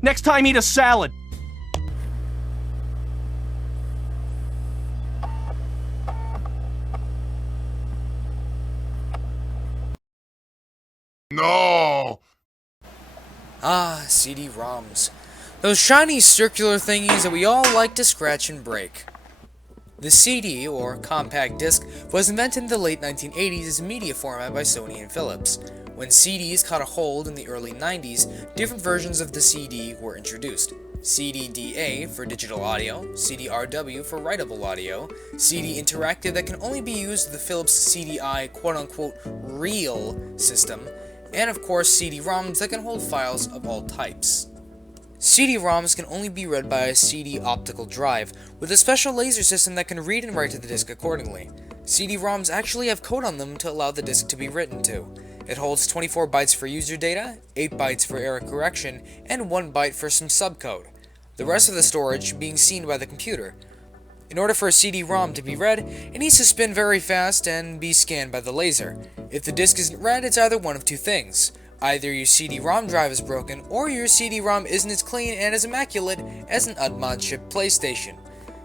Next time, eat a salad. No! Ah, CD-ROMs. Those shiny circular thingies that we all like to scratch and break. The CD, or compact disc, was invented in the late 1980s as a media format by Sony and Philips. When CDs caught a hold in the early 90s, different versions of the CD were introduced. CD-DA for digital audio, CD-RW for writable audio, CD Interactive that can only be used with the Philips CDI quote-unquote real system, and of course CD-ROMs that can hold files of all types. CD-ROMs can only be read by a CD optical drive, with a special laser system that can read and write to the disk accordingly. CD-ROMs actually have code on them to allow the disk to be written to. It holds 24 bytes for user data, 8 bytes for error correction, and 1 byte for some subcode, the rest of the storage being seen by the computer. In order for a CD-ROM to be read, it needs to spin very fast and be scanned by the laser. If the disk isn't read, it's either one of two things. Either your CD-ROM drive is broken, or your CD-ROM isn't as clean and as immaculate as an unmod-shipped PlayStation.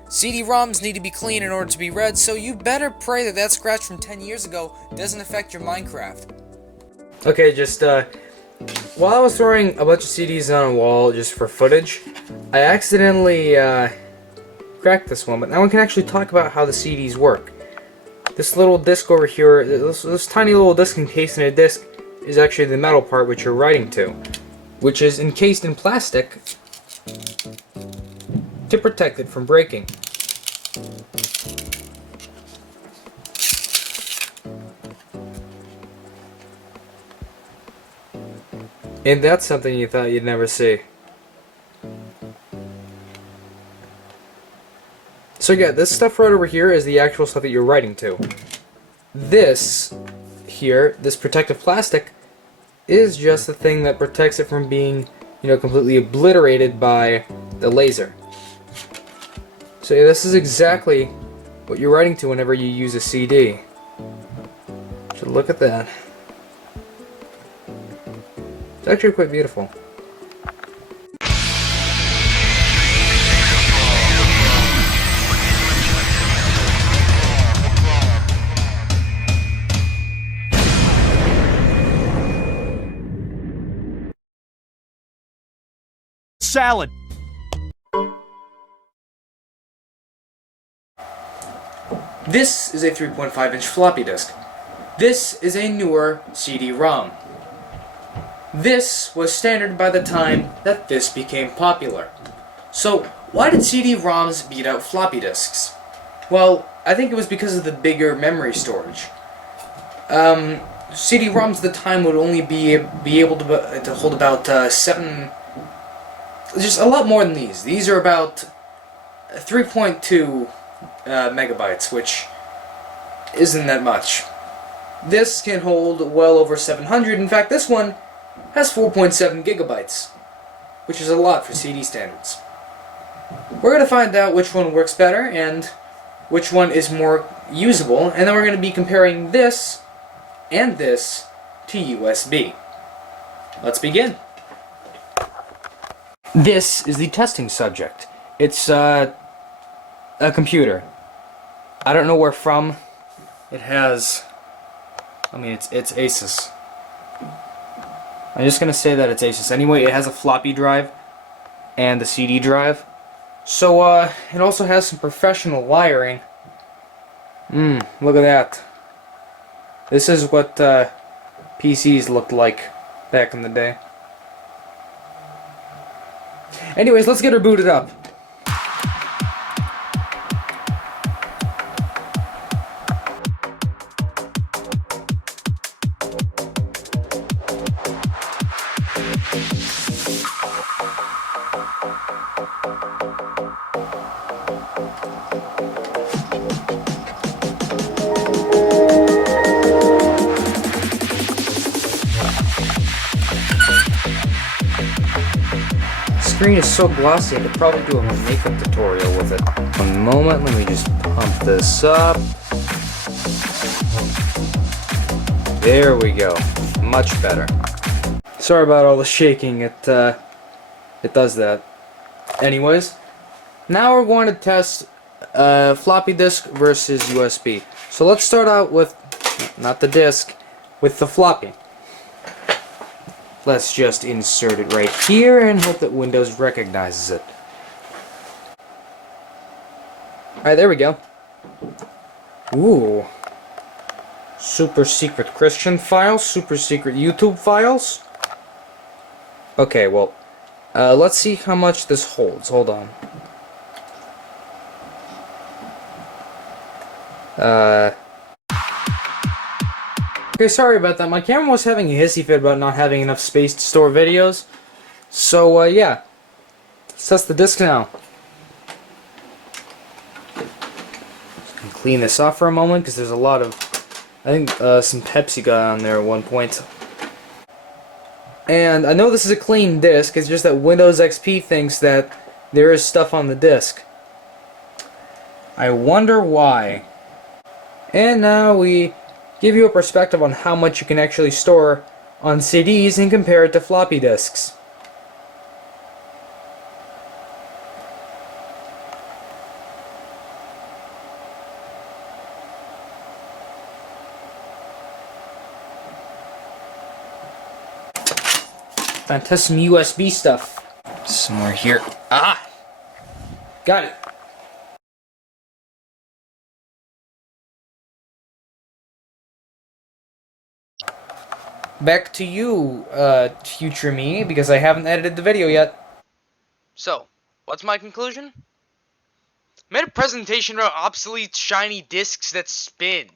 CD-ROMs need to be clean in order to be read, so you better pray that scratch from 10 years ago doesn't affect your Minecraft. Okay, while I was throwing a bunch of CDs on a wall just for footage, I accidentally cracked this one, but now we can actually talk about how the CDs work. This little disc over here, this tiny little disc encased in a disc, is actually the metal part which you're writing to, which is encased in plastic to protect it from breaking. And that's something you thought you'd never see. So yeah, this stuff right over here is the actual stuff that you're writing to. This here, this protective plastic, is just the thing that protects it from being, completely obliterated by the laser. So yeah, this is exactly what you're writing to whenever you use a CD. So look at that. It's actually quite beautiful. Salad. This is a 3.5-inch floppy disk. This is a newer CD-ROM. This was standard by the time that this became popular. So, why did CD-ROMs beat out floppy disks? Well, I think it was because of the bigger memory storage. CD-ROMs at the time would only be able to hold about 7... just a lot more than these. These are about 3.2 megabytes, which isn't that much. This can hold well over 700. In fact, this one has 4.7 gigabytes, which is a lot for CD standards. We're going to find out which one works better and which one is more usable, and then we're going to be comparing this and this to USB. Let's begin. This is the testing subject. It's a computer. I don't know where from. It has... it's Asus. I'm just gonna say that it's Asus. Anyway, it has a floppy drive and a CD drive. So, it also has some professional wiring. Look at that. This is what PCs looked like back in the day. Anyways, let's get her booted up. The screen is so glossy I could probably do a makeup tutorial with it. One moment, let me just pump this up. There we go. Much better. Sorry about all the shaking. It It does that. Anyways, now we're going to test floppy disk versus USB. So let's start out with, not the disk, with the floppy. Let's just insert it right here and hope that Windows recognizes it. Alright, there we go. Ooh. Super secret Christian files, super secret YouTube files. Okay, well, let's see how much this holds. Hold on. Okay, sorry about that. My camera was having a hissy fit about not having enough space to store videos. So, yeah. Let's test the disk now. Clean this off for a moment, because there's a lot of... I think some Pepsi got on there at one point. And I know this is a clean disk, it's just that Windows XP thinks that there is stuff on the disk. I wonder why. And now we give you a perspective on how much you can actually store on CDs and compare it to floppy disks. Time to test some USB stuff. Somewhere here. Ah! Got it. Back to you, future me, because I haven't edited the video yet. So, what's my conclusion? Made a presentation about obsolete shiny discs that spin.